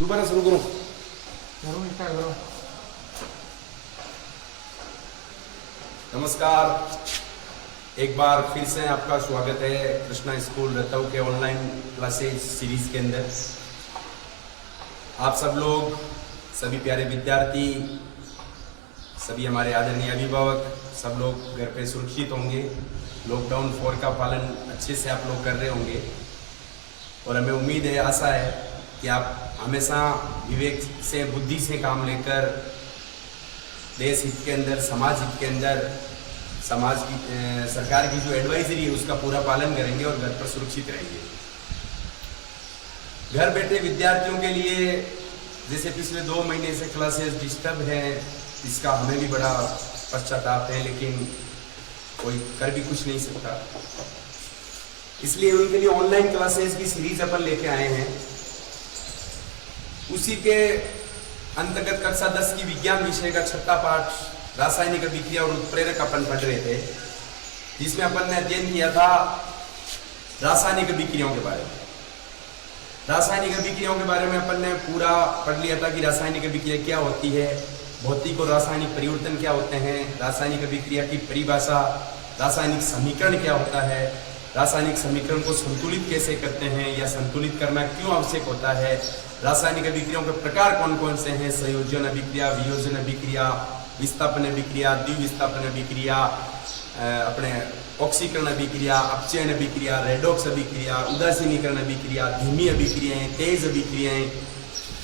दोबारा शुरू करो। नमस्कार, एक बार फिर से आपका स्वागत है कृष्णा स्कूल रतौ के ऑनलाइन क्लासेस सीरीज के अंदर। आप सब लोग, सभी प्यारे विद्यार्थी, सभी हमारे आदरणीय अभिभावक, सब लोग घर पे सुरक्षित होंगे। लॉकडाउन 4 का पालन अच्छे से आप लोग कर रहे होंगे और हमें उम्मीद है, आशा है कि आप हमेशा विवेक से, बुद्धि से काम लेकर देश हित के अंदर, समाज हित के अंदर, समाज की सरकार की जो एडवाइजरी है उसका पूरा पालन करेंगे और घर पर सुरक्षित रहेंगे। घर बैठे विद्यार्थियों के लिए जैसे पिछले 2 महीने से क्लासेस डिस्टर्ब हैं, इसका हमें भी बड़ा पश्चाताप है, लेकिन कोई कर भी कुछ नहीं सकता। इसलिए उनके लिए ऑनलाइन क्लासेस की सीरीज अपन लेके आए हैं। उसी के अंतर्गत कक्षा 10 की विज्ञान विषय का 6ठा पाठ रासायनिक अभिक्रिया और उत्प्रेरक अपन पढ़ रहे थे, जिसमें अपन ने अध्ययन किया था रासायनिक अभिक्रियाओं के बारे में। रासायनिक अभिक्रियाओं के बारे में अपन ने पूरा पढ़ लिया था कि रासायनिक अभिक्रिया क्या होती है, भौतिक और रासायनिक परिवर्तन क्या होते हैं, रासायनिक अभिक्रिया की परिभाषा, रासायनिक समीकरण क्या होता है, रासायनिक समीकरण को संतुलित कैसे करते हैं या संतुलित करना क्यों आवश्यक होता है, रासायनिक अभिक्रियाओं के प्रकार कौन कौन से हैं, संयोजन अभिक्रिया, वियोजन अभिक्रिया, विस्थापन अभिक्रिया, द्विविस्थापन अभिक्रिया, अपने ऑक्सीकरण अभिक्रिया, अपचयन अभिक्रिया, रेडॉक्स अभिक्रिया, उदासीनीकरण अभिक्रिया, धीमी अभिक्रियाएं, तेज अभिक्रियाएं,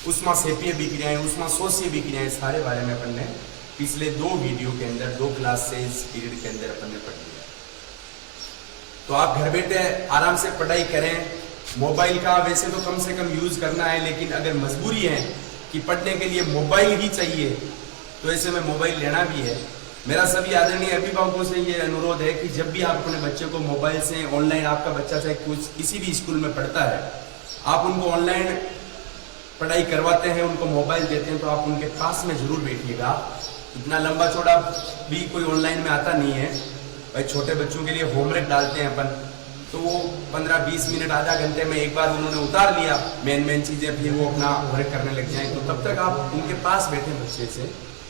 ऊष्माक्षेपीय अभिक्रियाएं, ऊष्माशोषी अभिक्रियाएं, सारे बारे में अपन ने पिछले 2 वीडियो के अंदर, 2 क्लासेस पीरियड के अंदर अपन ने पढ़ लिया। तो आप घर बैठे आराम से पढ़ाई करें। मोबाइल का वैसे तो कम से कम यूज करना है, लेकिन अगर मजबूरी है कि पढ़ने के लिए मोबाइल ही चाहिए तो ऐसे में मोबाइल लेना भी है। मेरा सभी आदरणीय अभिभावकों से ये अनुरोध है कि जब भी आप अपने बच्चे को मोबाइल से ऑनलाइन, आपका बच्चा चाहे कुछ किसी भी स्कूल में पढ़ता है, आप उनको ऑनलाइन पढ़ाई करवाते हैं, उनको मोबाइल देते हैं, तो आप उनके पास में जरूर बैठिएगा। इतना लंबा चौड़ा भी कोई ऑनलाइन में आता नहीं है भाई। छोटे बच्चों के लिए होमवर्क डालते हैं अपन, तो वो 15-20 मिनट, आधा घंटे में एक बार उन्होंने उतार लिया मेन चीजें, फिर वो अपना वर्क करने लग जाए। तो तब तक आप उनके पास बैठे बच्चे से,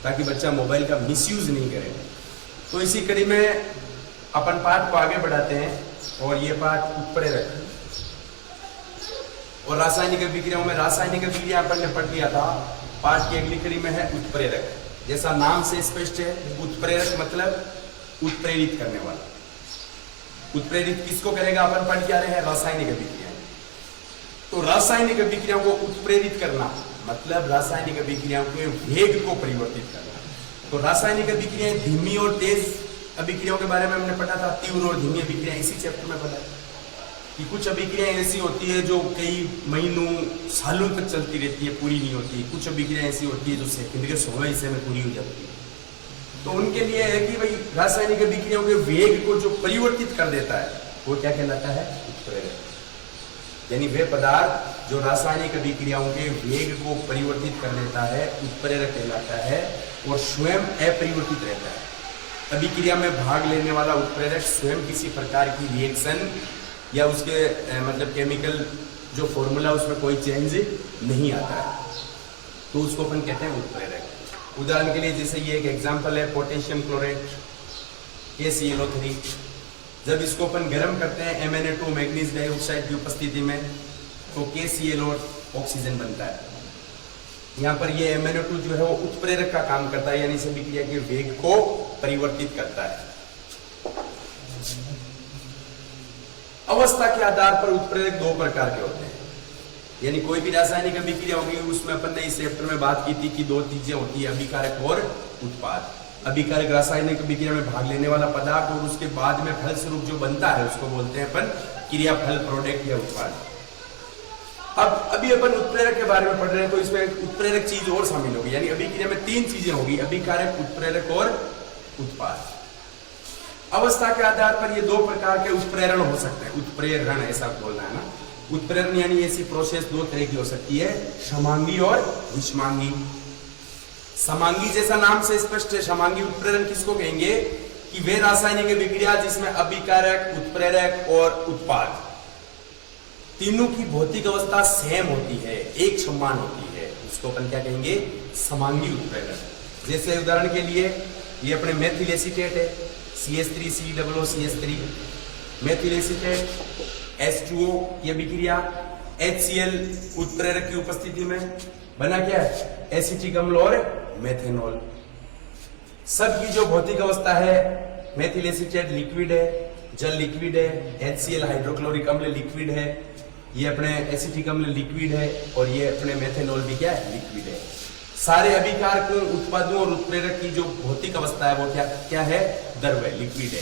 ताकि बच्चा मोबाइल का मिसयूज नहीं करे। तो इसी कड़ी में अपन पाठ को आगे बढ़ाते हैं और ये पाठ उत्प्रेरक और रासायनिक अभिक्रियाओं में रासायनिक अभिक्रिया अपन ने पढ़ लिया था। पाठ की अगली कड़ी में है उत्प्रेरक। जैसा नाम से स्पष्ट है, उत्प्रेरक मतलब उत्प्रेरित करने वाला। उत्प्रेरित किसको करेगा, अपन पढ़ क्या रहे हैं, रासायनिक अभिक्रिया। तो रासायनिक अभिक्रियाओं को उत्प्रेरित करना मतलब रासायनिक अभिक्रियाओं के वेग को परिवर्तित करना। तो रासायनिक अभिक्रियाएं धीमी और तेज अभिक्रियाओं के बारे में हमने पढ़ा था। तीव्र और धीमी अभिक्रिया इसी चैप्टर में पढ़ा कि कुछ अभिक्रियाएं ऐसी होती है जो कई महीनों, सालों तक चलती रहती है, पूरी नहीं होती। कुछ अभिक्रियाएं ऐसी होती है जो सेकंड के 16 हिस्से में पूरी हो जाती है। तो उनके लिए है कि भाई रासायनिक अभिक्रियाओं के वेग को जो परिवर्तित कर देता है वो क्या कहलाता है, उत्प्रेरक। यानी वे पदार्थ जो रासायनिक अभिक्रियाओं के वेग को परिवर्तित कर देता है, उत्प्रेरक कहलाता है और स्वयं अपरिवर्तित रहता है। अभिक्रिया में भाग लेने वाला उत्प्रेरक स्वयं किसी प्रकार की रिएक्शन या उसके मतलब केमिकल जो फॉर्मूला, उसमें कोई चेंज नहीं आता है, तो उसको अपन कहते हैं उत्प्रेरक। उदाहरण के लिए जैसे ये एक एग्जांपल है, पोटेशियम क्लोराइड KClO3। जब इसको अपन गर्म करते हैं MnO2 मैग्नीज डाइऑक्साइड की उपस्थिति में, तो KClO ऑक्सीजन बनता है। यहाँ पर ये MnO2 जो है वो उत्प्रेरक का काम करता है, यानी इस अभिक्रिया के वेग को परिवर्तित करता है। अवस्था के आधार पर उत्प्रेरक 2 प्रकार के होते हैं। यानी कोई भी रासायनिक अभिक्रिया होगी, उसमें अपन ने इस चैप्टर में बात की थी कि 2 चीजें होती है, अभिकारक और उत्पाद। अभिकारक रासायनिक अभिक्रिया में भाग लेने वाला पदार्थ और उसके बाद में फलस्वरूप जो बनता है उसको बोलते हैं अपन क्रियाफल, प्रोडक्ट या उत्पाद। अब अभी अपन उत्प्रेरक के बारे में पढ़ रहे हैं, तो इसमें उत्प्रेरक चीज और शामिल होगी। यानी अभिक्रिया में 3 चीजें होगी, अभिकारक, उत्प्रेरक और उत्पाद। अवस्था के आधार पर ये 2 प्रकार के उत्प्रेरण हो सकते हैं। उत्प्रेरण ऐसा बोलना है ना। उत्प्रेरण यानी ऐसी प्रोसेस 2 तरह की हो सकती है, समांगी और विषमांगी। समांगी जैसा नाम से स्पष्ट है, समांगी उत्प्रेरण किसको कहेंगे कि वे रासायनिक अभिक्रिया जिसमें अभिकारक, उत्प्रेरक और उत्पाद तीनों की भौतिक अवस्था सेम होती है, एक समान होती है। उसको अपन क्या कहेंगे, समांगी उत्प्रेरक। जैसे उदाहरण के लिए ये अपने मेथिल एसीटेट है, CH3COOCH3, मेथिल एसीटेट, H2O, ये अभिक्रिया HCl उत्प्रेरक की उपस्थिति में बना क्या है, एसिटिक अम्ल और मेथेनॉल। सबकी जो भौतिक अवस्था है, मेथिल एसीटेट लिक्विड है, जल लिक्विड है, HCl हाइड्रोक्लोरिक अम्ल लिक्विड है, ये अपने एसिटिक अम्ल लिक्विड है, और ये अपने मेथेनॉल भी क्या है, लिक्विड है। सारे अभिकारक उत्पादों और उत्प्रेरक की जो भौतिक अवस्था है वो क्या है, द्रव है, लिक्विड है।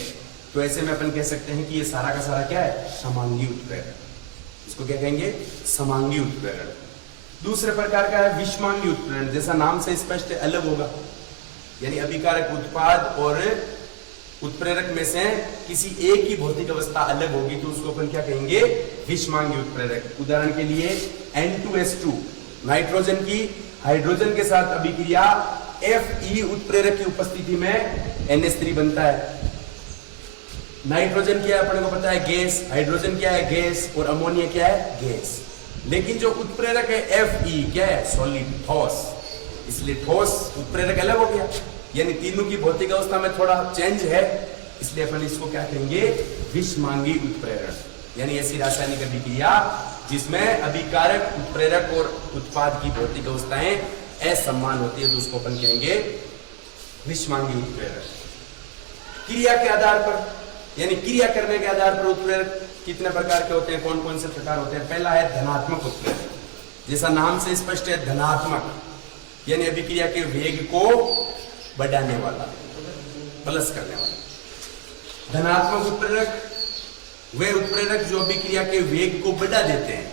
तो ऐसे में अपन कह सकते हैं कि ये सारा का सारा क्या है, समांगी उत्प्रेरक। इसको क्या कहेंगे, समांगी उत्प्रेरण। दूसरे प्रकार का है विषमांगी उत्प्रेरण, जैसा नाम से स्पष्ट है, अलग होगा, यानी अभिकारक उत्पाद और उत्प्रेरक में से किसी एक की भौतिक अवस्था अलग होगी तो उसको अपन क्या कहेंगे, विषमांगी उत्प्रेरक। उदाहरण के लिए N2S2, नाइट्रोजन की हाइड्रोजन के साथ अभिक्रिया Fe उत्प्रेरक की उपस्थिति में NH3 बनता है। नाइट्रोजन क्या है अपने को पता है, गैस, हाइड्रोजन क्या है, गैस, और अमोनिया क्या है, गैस। लेकिन जो उत्प्रेरक है Fe क्या है, सॉलिड, ठोस, इसलिए ठोस उत्प्रेरक अलग हो गया, यानी तीनों की भौतिक अवस्था में थोड़ा चेंज है, इसलिए अपन इसको क्या कहेंगे, विषमांगी उत्प्रेरण। यानी ऐसी रासायनिक अभिक्रिया जिसमें अभिकारक, उत्प्रेरक और उत्पाद की भौतिक अवस्थाएं असमान होती है तो उसको अपन कहेंगे विषमांगी उत्प्रेरण। क्रिया के आधार पर, यानी क्रिया करने के आधार पर उत्प्रेरक कितने प्रकार के होते हैं, कौन कौन से प्रकार होते हैं। पहला है धनात्मक उत्प्रेरक, जैसा नाम से स्पष्ट है, धनात्मक, यानी अभिक्रिया के वेग को बढ़ाने वाला, प्लस करने वाला। धनात्मक उत्प्रेरक वे उत्प्रेरक जो अभिक्रिया के वेग को बढ़ा देते हैं,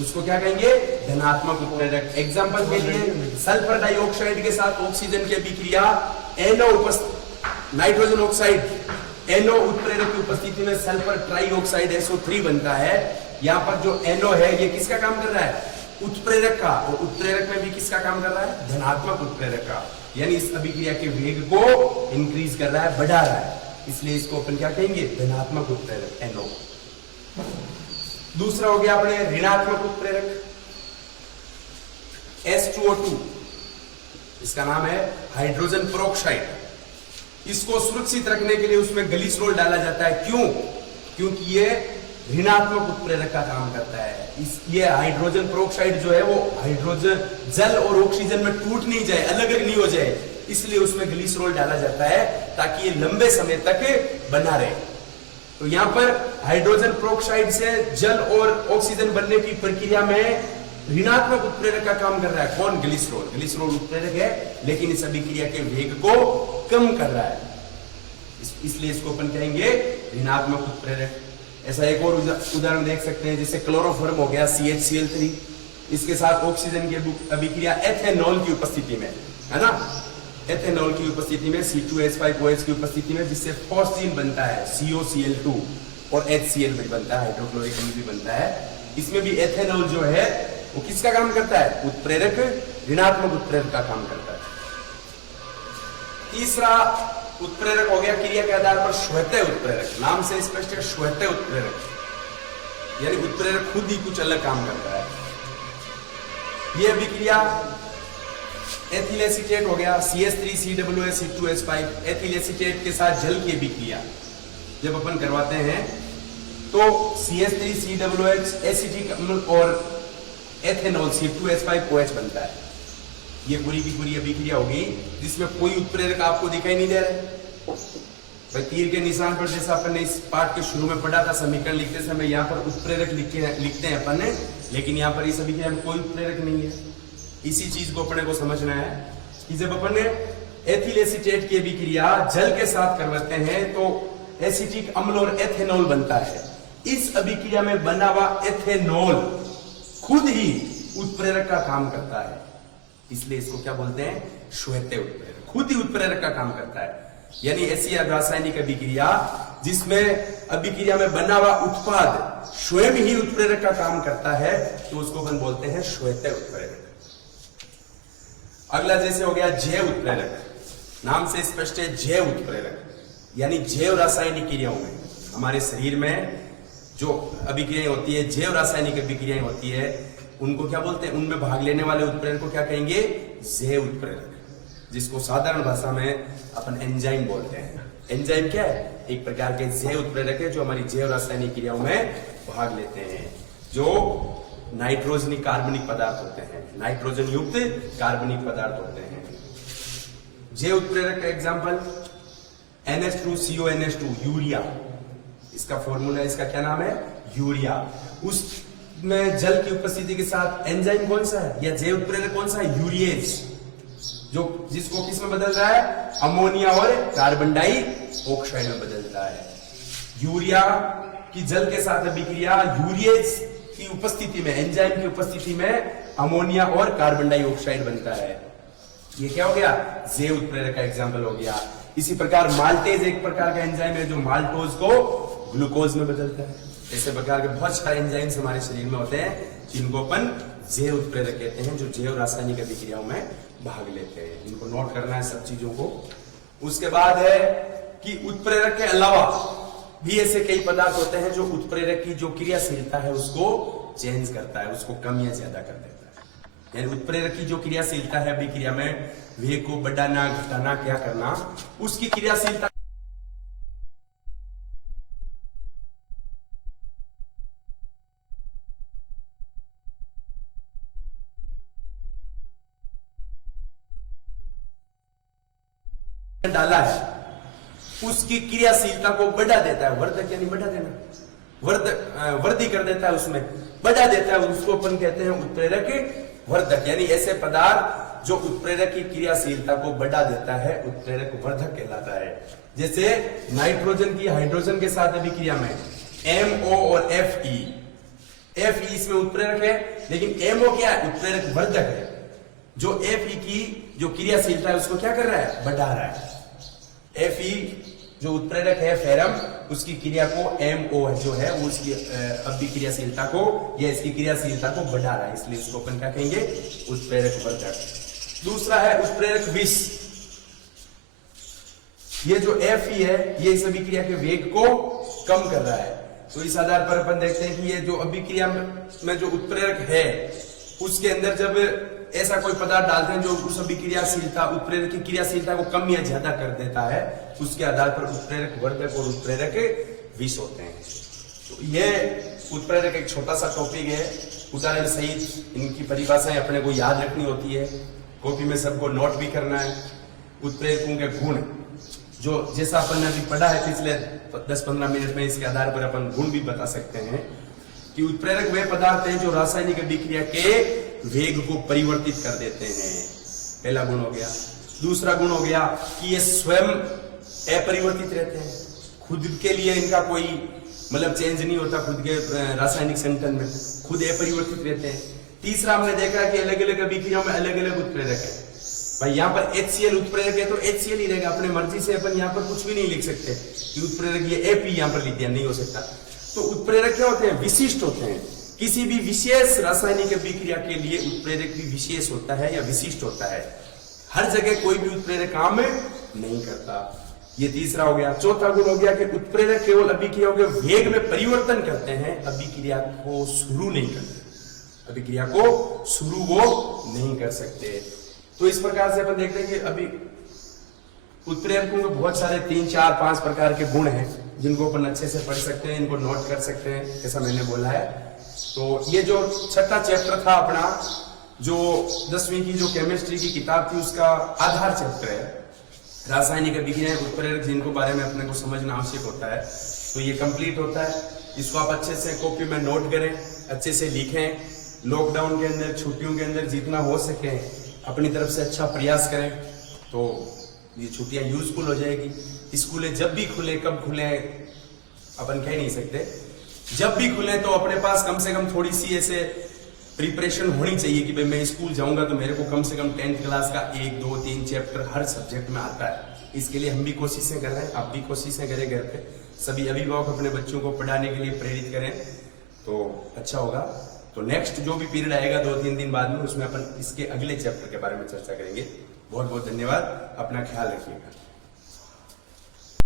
उसको क्या कहेंगे, धनात्मक उत्प्रेरक। एग्जांपल के लिए सल्फर डाइऑक्साइड के साथ ऑक्सीजन की अभिक्रिया नाइट्रोजन ऑक्साइड NO उत्प्रेरक की उपस्थिति में सल्फर ट्राइऑक्साइड SO3 बनता है। यहाँ पर जो NO है ये किसका काम कर रहा है, उत्प्रेरक का, और उत्प्रेरक में भी किसका काम कर रहा है, धनात्मक उत्प्रेरक का, यानी इस अभिक्रिया के वेग को इंक्रीज कर रहा है, बढ़ा रहा है, इसलिए इसको अपन क्या कहेंगे, धनात्मक उत्प्रेरक NO। दूसरा हो गया अपने ऋणात्मक उत्प्रेरक H2O2, इसका नाम है हाइड्रोजन पेरोक्साइड। इसको सुरक्षित रखने के लिए उसमें ग्लिसरॉल डाला जाता है, क्यों, क्योंकि ये ऋणात्मक उत्प्रेरक का काम करता है। ये हाइड्रोजन पेरोक्साइड जो है वो हाइड्रोजन, जल और ऑक्सीजन में टूट नहीं जाए, अलग अलग नहीं हो जाए, इसलिए उसमें ग्लिसरॉल डाला जाता है ताकि ये लंबे समय तक बना रहे। तो यहाँ पर हाइड्रोजन पेरोक्साइड से जल और ऑक्सीजन बनने की प्रक्रिया में ऋणात्मक उत्प्रेरक का काम कर रहा है, कौन, ग्लिसरॉल। ग्लिसरॉल उत्प्रेरक है लेकिन इस अभिक्रिया के वेग को कम कर रहा है, इसलिए इसको अपन कहेंगे ऋणात्मक उत्प्रेरक। ऐसा एक और उदाहरण देख सकते हैं, जैसे क्लोरोफॉर्म हो गया CHCl3, इसके साथ ऑक्सीजन की अभिक्रिया एथेनॉल की उपस्थिति में, है ना, एथेनॉल की उपस्थिति में C2H5OH की उपस्थिति में, जिससे फॉस्फीन बनता है, COCl2, और HCl भी बनता है, हाइड्रोक्लोरिक एसिड भी बनता है। इसमें भी एथेनॉल जो है वो किसका काम करता है, उत्प्रेरक, ऋणात्मक उत्प्रेरक का काम करता है। तीसरा उत्प्रेरक हो गया क्रिया के आधार पर श्वेत उत्प्रेरक, नाम से स्पष्ट है, श्वेत उत्प्रेरक, यानी उत्प्रेरक खुद ही कुछ अलग काम करता है। यह अभिक्रिया एथिल एसीटेट हो गया CH3COOH C2H5, एथिल एसीटेट के साथ जल की अभिक्रिया जब अपन करवाते हैं तो CH3COOH एसिटिक अम्ल और एथेनॉल C2H5OH बनता है। ये पूरी की पूरी अभिक्रिया होगी जिसमें कोई उत्प्रेरक आपको दिखाई नहीं दे रहा है। भाई तीर के निशान पर जैसा अपन ने इस पाठ के शुरू में पढ़ा था, समीकरण लिखते समय यहाँ पर उत्प्रेरक लिखते हैं अपन ने, लेकिन यहाँ पर इस अभिक्रिया में कोई उत्प्रेरक नहीं है। इसी चीज को अपने को समझना है कि जब अपन ने एथिल एसीटेट की अभिक्रिया जल के साथ करवाते हैं तो एसिटिक अम्ल और एथेनॉल बनता है। इस अभिक्रिया में बना हुआ एथेनॉल खुद ही उत्प्रेरक का काम करता है, इसलिए इसको क्या बोलते हैं, श्वेत उत्प्रेरक, खुद ही उत्प्रेरक का काम करता है। यानी ऐसी रासायनिक अभिक्रिया जिसमें अभिक्रिया में बना हुआ उत्पाद स्वयं ही उत्प्रेरक का काम करता है तो उसको अपन बोलते हैं श्वेत उत्प्रेरक। अगला जैसे हो गया जैव उत्प्रेरक, नाम से स्पष्ट है, जैव उत्प्रेरक, यानी जैव रासायनिक क्रियाओं में हमारे शरीर में जो अभिक्रियाएं होती है, जैव रासायनिक अभिक्रियाएं होती है, उनको क्या बोलते हैं, उनमें भाग लेने वाले उत्प्रेरक को क्या कहेंगे, जैव उत्प्रेरक, जिसको साधारण भाषा में अपन एंजाइम बोलते हैं। एंजाइम क्या है, एक प्रकार के जैव उत्प्रेरक है जो हमारी जैव रासायनिक क्रियाओं में भाग लेते हैं, जो नाइट्रोजनी कार्बनिक पदार्थ होते हैं, नाइट्रोजन युक्त कार्बनिक पदार्थ होते हैं। जैव उत्प्रेरक का एग्जांपल NH2CONH2 यूरिया, इसका फॉर्मूला, इसका क्या नाम है, यूरिया। उसमें जल की उपस्थिति के साथ एंजाइम कौन सा है या जैव उत्प्रेरक कौन सा है, यूरिएज, जो जिसको किस में बदल रहा है, अमोनिया और कार्बन डाइऑक्साइड में बदलता है। यूरिया की जल के साथ अभिक्रिया यूरिएज की उपस्थिति में, एंजाइम की उपस्थिति में अमोनिया और कार्बन डाइऑक्साइड बनता है। ये क्या हो गया, जैव उत्प्रेरक का एग्जांपल हो गया। इसी प्रकार माल्टेज एक प्रकार का एंजाइम है जो माल्टोज को ग्लूकोज में बदलता है। ऐसे प्रकार के बहुत सारे एंजाइम्स हमारे शरीर में होते हैं जिनको अपन जैव उत्प्रेरक कहते हैं, जो जैव रासायनिक अभिक्रियाओं में भाग लेते हैं। इनको नोट करना है सब चीजों को। उसके बाद है कि उत्प्रेरक के अलावा भी ऐसे कई पदार्थ होते हैं जो उत्प्रेरक की जो क्रियाशीलता है उसको चेंज करता है, उसको कम या ज्यादा कर देता है। यानी उत्प्रेरक की जो क्रियाशीलता है अभिक्रिया में, वेग को बढ़ाना घटाना क्या करना, उसकी क्रियाशीलता डाला है उसकी क्रियाशीलता को बढ़ा देता है, वर्धक यानी बढ़ा देना, वृद्धि कर देता है, उसमें बढ़ा देता है, उसको अपन कहते हैं उत्प्रेरक वर्धक। यानी ऐसे पदार्थ जो उत्प्रेरक की क्रियाशीलता को बढ़ा देता है उत्प्रेरक वर्धक कहलाता है। जैसे नाइट्रोजन की हाइड्रोजन के साथ अभिक्रिया में MO और Fe, Fe इसमें उत्प्रेरक है, लेकिन MO क्या है, उत्प्रेरक वर्धक है। जो Fe की जो क्रियाशीलता है उसको क्या कर रहा है, बढ़ा रहा है। Fe जो उत्प्रेरक है फेरम, उसकी क्रिया को MO जो है वो उसकी अभिक्रियाशीलता को या इसकी क्रियाशीलता को बढ़ा रहा है, इसलिए इसको अपन क्या कहेंगे, उत्प्रेरक वर्धक। दूसरा है उत्प्रेरक विष। ये जो Fe है ये इस अभिक्रिया के वेग को कम कर रहा है। तो इस आधार पर अपन देखते हैं कि ये जो अभिक्रिया में जो उत्प्रेरक है उसके अंदर जब ऐसा कोई पदार्थ डालते हैं जो उस अभिक्रियाशीलता उत्प्रेरक की क्रियाशीलता को कम या ज्यादा कर देता है, उसके आधार पर उत्प्रेरक वर्धक और उत्प्रेरक विष होते हैं। तो ये उत्प्रेरक एक छोटा सा टॉपिक है, उदाहरण सहित इनकी परिभाषाएं अपने को याद रखनी होती है, कॉपी में सबको नोट भी करना है। उत्प्रेरकों के गुण जो जैसा अपन ने अभी पढ़ा है पिछले 10-15 मिनट में, इसके आधार पर अपन गुण भी बता सकते हैं कि उत्प्रेरक वे पदार्थ हैं जो रासायनिक अभिक्रिया के वेग को परिवर्तित कर देते हैं, पहला गुण हो गया। दूसरा गुण हो गया कि ये स्वयं अपरिवर्तित रहते हैं, खुद के लिए इनका कोई मतलब चेंज नहीं होता, खुद के रासायनिक संगठन में खुद अपरिवर्तित रहते हैं। तीसरा हमने देखा कि अलग अलग अभिक्रियाओं में अलग अलग उत्प्रेरक है। भाई यहाँ पर HCl उत्प्रेरक है तो HCl ही रहेगा, अपने मर्जी से अपन यहाँ पर कुछ भी नहीं लिख सकते कि उत्प्रेरक ये AP यहाँ पर लिख दिया, नहीं हो सकता। तो उत्प्रेरक क्या होते हैं, विशिष्ट होते हैं। किसी भी विशेष रासायनिक अभिक्रिया के लिए उत्प्रेरक भी विशेष होता है या विशिष्ट होता है, हर जगह कोई भी उत्प्रेरक काम नहीं करता। ये तीसरा हो गया। चौथा गुण हो गया कि उत्प्रेरक केवल अभिक्रियाओं के वेग में परिवर्तन करते हैं, अभिक्रिया को शुरू नहीं करते, अभिक्रिया को शुरू वो नहीं कर सकते। तो इस प्रकार से अपन देखते हैं कि अभी उत्प्रेरकों के बहुत सारे 3, 4, 5 प्रकार के गुण हैं जिनको अपन अच्छे से पढ़ सकते हैं, इनको नोट कर सकते हैं, जैसा मैंने बोला है। तो ये जो छठा चैप्टर था अपना, जो 10वीं की जो केमिस्ट्री की किताब थी उसका आधार चैप्टर है, रासायनिक अभिक्रियाएं उत्प्रेरक, जिनको बारे में अपने को समझना आवश्यक होता है। तो ये कंप्लीट होता है, इसको आप अच्छे से कॉपी में नोट करें, अच्छे से लिखें। लॉकडाउन के अंदर, छुट्टियों के अंदर जितना हो सके अपनी तरफ से अच्छा प्रयास करें, तो ये छुट्टियां यूजफुल हो जाएगी। स्कूलें जब भी खुले, कब खुले अपन कह नहीं सकते, जब भी खुले तो अपने पास कम से कम थोड़ी सी ऐसे प्रिपरेशन होनी चाहिए कि भाई मैं स्कूल जाऊंगा तो मेरे को कम से कम 10th क्लास का 1, 2, 3 चैप्टर हर सब्जेक्ट में आता है। इसके लिए हम भी कोशिशें कर रहे हैं, आप भी कोशिशें करें घर पे। सभी अभिभावक अपने बच्चों को पढ़ाने के लिए प्रेरित करें तो अच्छा होगा। तो नेक्स्ट जो भी पीरियड आएगा 2-3 दिन बाद में, उसमें अपन इसके अगले चैप्टर के बारे में चर्चा करेंगे। बहुत बहुत धन्यवाद, अपना ख्याल रखिएगा।